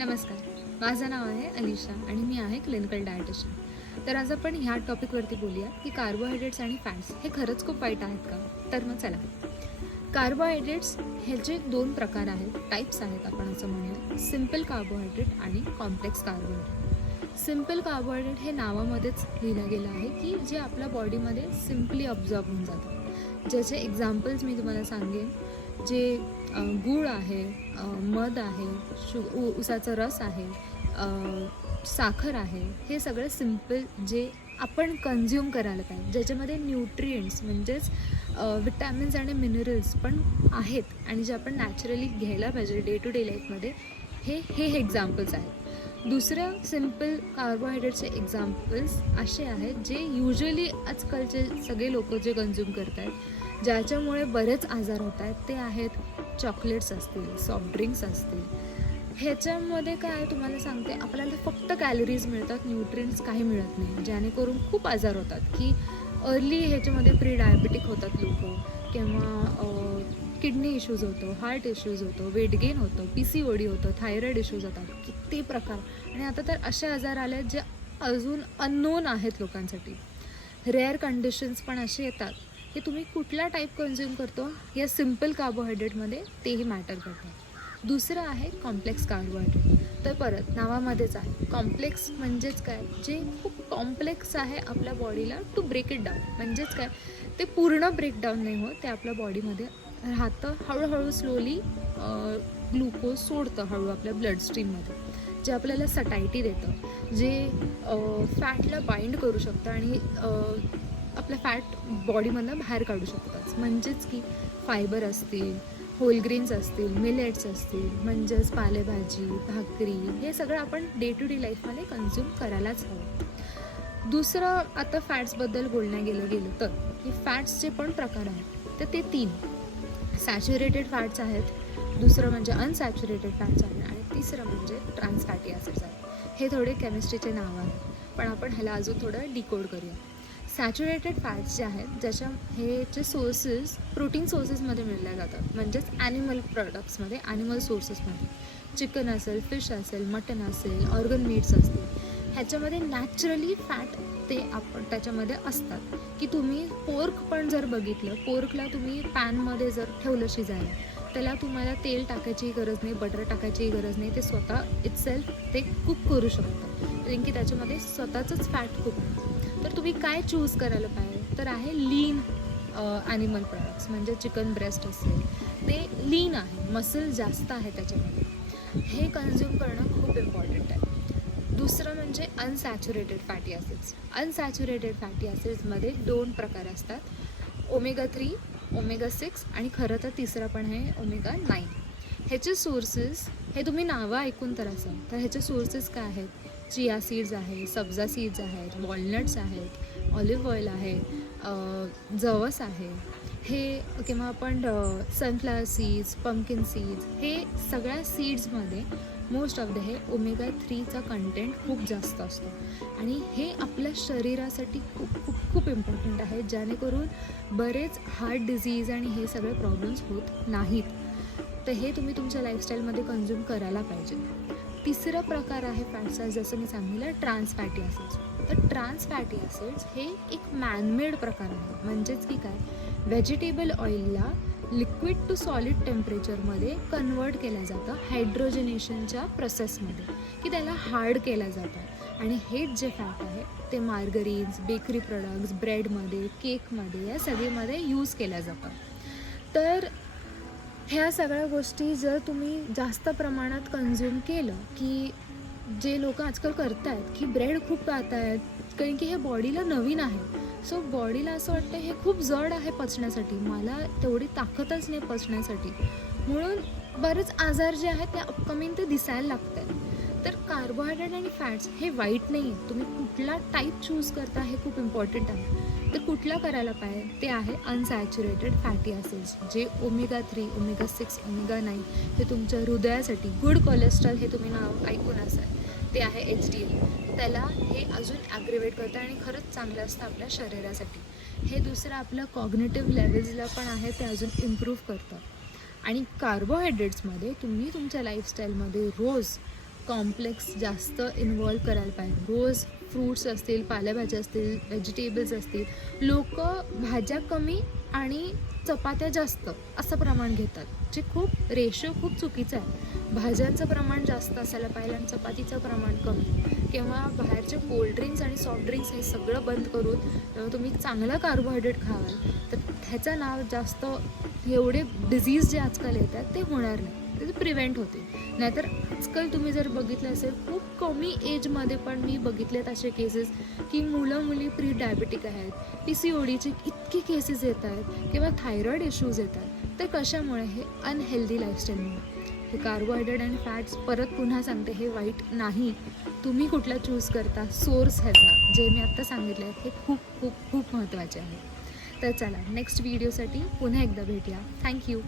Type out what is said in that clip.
नमस्कार, माझं नाव आहे अलिशा आणि मी आहे क्लिनिकल डायटिशियन. तर आज आपण ह्या टॉपिकवरती बोलूया की कार्बोहायड्रेट्स आणि फॅट्स हे खरंच खूप वाईट आहेत का? तर मग चला. कार्बोहायड्रेट्स ह्याचे दोन प्रकार आहेत, टाईप्स आहेत आपण असं म्हणूया. सिम्पल कार्बोहायड्रेट आणि कॉम्प्लेक्स कार्बोहायड्रेट. सिम्पल कार्बोहायड्रेट हे नावामध्येच लिहिलं गेलं आहे की जे आपल्या बॉडीमध्ये सिम्पली ऑब्झॉर्ब होऊन जातं. ज्याचे एक्झाम्पल्स मी तुम्हाला सांगेन. जे गूळ आहे, मध आहे, उसाचा रस आहे, साखर आहे, हे सगळं सिम्पल जे आपण कन्झ्युम करायला पाहिजे, ज्याच्यामध्ये न्यूट्रिएंट्स म्हणजेच विटॅमिन्स आणि मिनरल्स पण आहेत आणि जे आपण नॅचरली घ्यायला पाहिजे डे टू डे लाईफमध्ये, हे एक्झाम्पल्स आहेत. दुसरं सिम्पल कार्बोहायड्रेटचे एक्झाम्पल्स असे आहेत जे युजली आजकालचे सगळे लोक जे कन्झ्युम करत आहेत, ज्याच्यामुळे बरेच आजार होत आहेत, ते आहेत चॉकलेट्स असतील, सॉफ्ट ड्रिंक्स असतील. ह्याच्यामध्ये काय तुम्हाला सांगते, आपल्याला फक्त कॅलरीज मिळतात, न्यूट्रिएंट्स काही मिळत नाही, जेणेकरून खूप आजार होतात की अर्ली ह्याच्यामध्ये प्री डायबेटिक होतात लोक, किंवा किडनी इश्यूज होतो, हार्ट इश्यूज होतो, वेट गेन होतं, PCOD होतं, थायरॉईड इश्यूज होतात, किती प्रकार. आणि आता तर असे आजार आले आहेत जे अजून अननोन आहेत लोकांसाठी. रेअर कंडिशन्स पण असे येतात की तुम्ही कुठला टाईप कन्झ्युम करतो या सिम्पल कार्बोहायड्रेटमध्ये, तेही मॅटर करतं. दुसरं आहे कॉम्प्लेक्स कार्बोहायड्रेट. तर परत नावामध्येच आहे, कॉम्प्लेक्स म्हणजेच काय, जे खूप कॉम्प्लेक्स आहे आपल्या बॉडीला टू ब्रेक इट डाऊन. म्हणजेच काय, ते पूर्ण ब्रेकडाऊन नाही होत, ते आपल्या बॉडीमध्ये राहतं, हळूहळू स्लोली ग्लुकोज सोडतं हळू आपल्या ब्लडस्ट्रीममध्ये, जे आपल्याला सटायटी देतं, जे फॅटला बाइंड करू शकतं आणि आपलं फॅट बॉडीमधनं बाहेर काढू शकतात. म्हणजेच की फायबर असतील, होलग्रेन्स असतील, मिलेट्स असतील, म्हणजेच पालेभाजी, भाकरी, हे सगळं आपण डे टू डे लाईफमध्ये कन्झ्युम करायलाच हवं. दुसरं, आता फॅट्सबद्दल बोलण्या गेलं तर की फॅट्सचे पण प्रकार आहेत. तर ते 3 सॅच्युरेटेड फॅट्स आहेत, दुसरं म्हणजे अनसॅच्युरेटेड फॅट्स आहेत, आणि तिसरं म्हणजे ट्रान्स फॅटी ॲसिड्स आहेत. हे थोडे केमिस्ट्रीचे नाव आहेत, पण आपण ह्याला अजून थोडं डिकोड करूया. सॅच्युरेटेड फॅट्स जे आहेत, ह्याचे सोर्सेस प्रोटीन सोर्सेसमध्ये मिळल्या जातात, म्हणजेच ॲनिमल प्रोडक्ट्समध्ये, ॲनिमल सोर्सेसमध्ये. चिकन असेल, फिश असेल, मटन असेल, ऑर्गन मीट्स असतील, ह्याच्यामध्ये नॅचरली फॅट ते आपण त्याच्यामध्ये असतात. की तुम्ही पोर्क पण जर बघितलं, पोर्कला तुम्ही पॅनमध्ये जर ठेवलं शिजायला, त्याला तुम्हाला तेल टाकायची गरज नाही, बटर टाकायची गरज नाही, ते स्वतः इटसेल्फ ते कुक करू शकतं, कारण की त्याच्यामध्ये स्वतःचंच फॅट खूप आहे. तर तुम्ही काय चूज करायला पाहिजे, तर आहे लीन ॲनिमल प्रोडक्ट्स. म्हणजे चिकन ब्रेस्ट असेल, ते लीन आहे, मसल जास्त आहे त्याच्यामध्ये, हे कन्झ्युम करणं खूप इम्पॉर्टंट आहे. दुसरं म्हणजे unsaturated fatty acids. Unsaturated fatty ॲसिड्समध्ये 2 प्रकार असतात, Omega-3, Omega-6, आणि खरं तर तिसरा पण आहे Omega-9. ह्याचे सोर्सेस, हे तुम्ही नावं ऐकून तर असाल, तर ह्याचे सोर्सेस काय आहेत, चिया सीड्स आहे, सब्जा सीड्स आहेत, वॉलनट्स आहेत, ऑलिव्ह ऑइल आहे, जवस आहे, हे, किंवा आपण सनफ्लावर सीड्स, पंपकिन सीड्स, हे सगळ्या सीड्समध्ये मोस्ट ऑफ हे Omega-3चा कंटेंट खूप जास्त असतो, आणि हे आपल्या शरीरासाठी खूप खूप खूप इम्पॉर्टंट आहे, जेणेकरून बरेच हार्ट डिझीज आणि हे सगळे प्रॉब्लेम्स होत नाहीत. तर हे तुम्ही तुमच्या लाईफस्टाईलमध्ये कन्झ्युम करायला पाहिजे. तिसरा प्रकार आहे फॅट्सचा, जसं मी सांगितलं, ट्रान्स फॅटी ॲसिड्स. तर ट्रान्स फॅटी ॲसिड्स हे एक मॅनमेड प्रकार आहे. म्हणजेच की काय, व्हेजिटेबल ऑइलला लिक्विड टू सॉलिड टेम्परेचरमध्ये कन्वर्ट केलं जातं हायड्रोजनेशनच्या प्रोसेसमध्ये, की त्याला हार्ड केलं जातं, आणि हेच जे फॅट आहे ते मार्गरीन्स, बेकरी प्रोडक्ट्स, ब्रेडमध्ये, केकमध्ये, या सगळीमध्ये यूज केल्या जातं. तर ह्या सगळ्या गोष्टी जर तुम्ही जास्त प्रमाणात कन्झ्युम केलं, की जे लोक आजकाल करत आहेत की ब्रेड खूप खात आहेत, कारण की हे बॉडीला नवीन आहे, सो बॉडीला असं वाटतं हे खूप जड आहे पचण्यासाठी, मला तेवढी ताकदच नाही पचण्यासाठी, म्हणून बरेच आजार जे आहेत ते अपकमिंग ते दिसायला लागत आहेत. तर कार्बोहायड्रेट आणि फॅट्स हे वाईट नाही आहे, तुम्ही कुठला टाईप चूज करता हे खूप इम्पॉर्टंट आहे. तर कुठला करायला पाहिजे, ते आहे अनसॅच्युरेटेड फॅटी ॲसिड्स, जे Omega-3, Omega-6, Omega-9, हे तुमच्या हृदयासाठी, गुड कोलेस्ट्रॉल हे तुम्ही नाव ऐकून असाल, ते आहे HDL, त्याला हे अजून ॲग्रिवेट करतं आणि खरंच चांगलं असतं आपल्या शरीरासाठी. हे दुसरं आपलं कॉग्निटिव्ह लेवल्सला पण आहे, ते अजून इम्प्रूव्ह करतं. आणि कार्बोहायड्रेट्समध्ये तुम्ही तुमच्या लाईफस्टाईलमध्ये रोज कॉम्प्लेक्स जास्त इन्वॉल्व करायला पाहिजे. रोज फ्रूट्स असतील, पालेभाज्या असतील, व्हेजिटेबल्स असतील. लोक भाज्या कमी आणि चपात्या जास्त असं प्रमाण घेतात, जे खूप रेशो खूप चुकीचं आहे. भाज्यांचं प्रमाण जास्त असायला पाहिजे आणि चपातीचं प्रमाण कमी. किंवा बाहेरचे कोल्ड्रिंक्स आणि सॉफ्ट ड्रिंक्स हे सगळं बंद करून तुम्ही चांगलं कार्बोहायड्रेट खावाल तर ह्याचं नाव जास्त एवढे डिझीज जे आजकाल येतात ते होणार नाही, ते प्रिव्हेंट होते. नाहीतर आजकाल तुम्ही जर बघितलं असेल खूप कमी एजमध्ये पण मी बघितलेत असे केसेस की मुलं मुली प्री डायबेटिक आहेत, PCODचे इतके केसेस येत आहेत किंवा थायरॉईड इश्यूज येतात. तर कशामुळे? हे अनहेल्दी लाईफस्टाईलमुळे. हे कार्बोहायड्रेट आणि फॅट्स परत पुन्हा सांगते हे वाईट नाही. तुम्ही कुठला चूज करता सोर्स ह्याचा, जे मी आत्ता सांगितलं आहे हे खूप खूप खूप महत्त्वाचे आहे. तर चला नेक्स्ट व्हिडिओसाठी पुन्हा एकदा भेटूया. थँक्यू.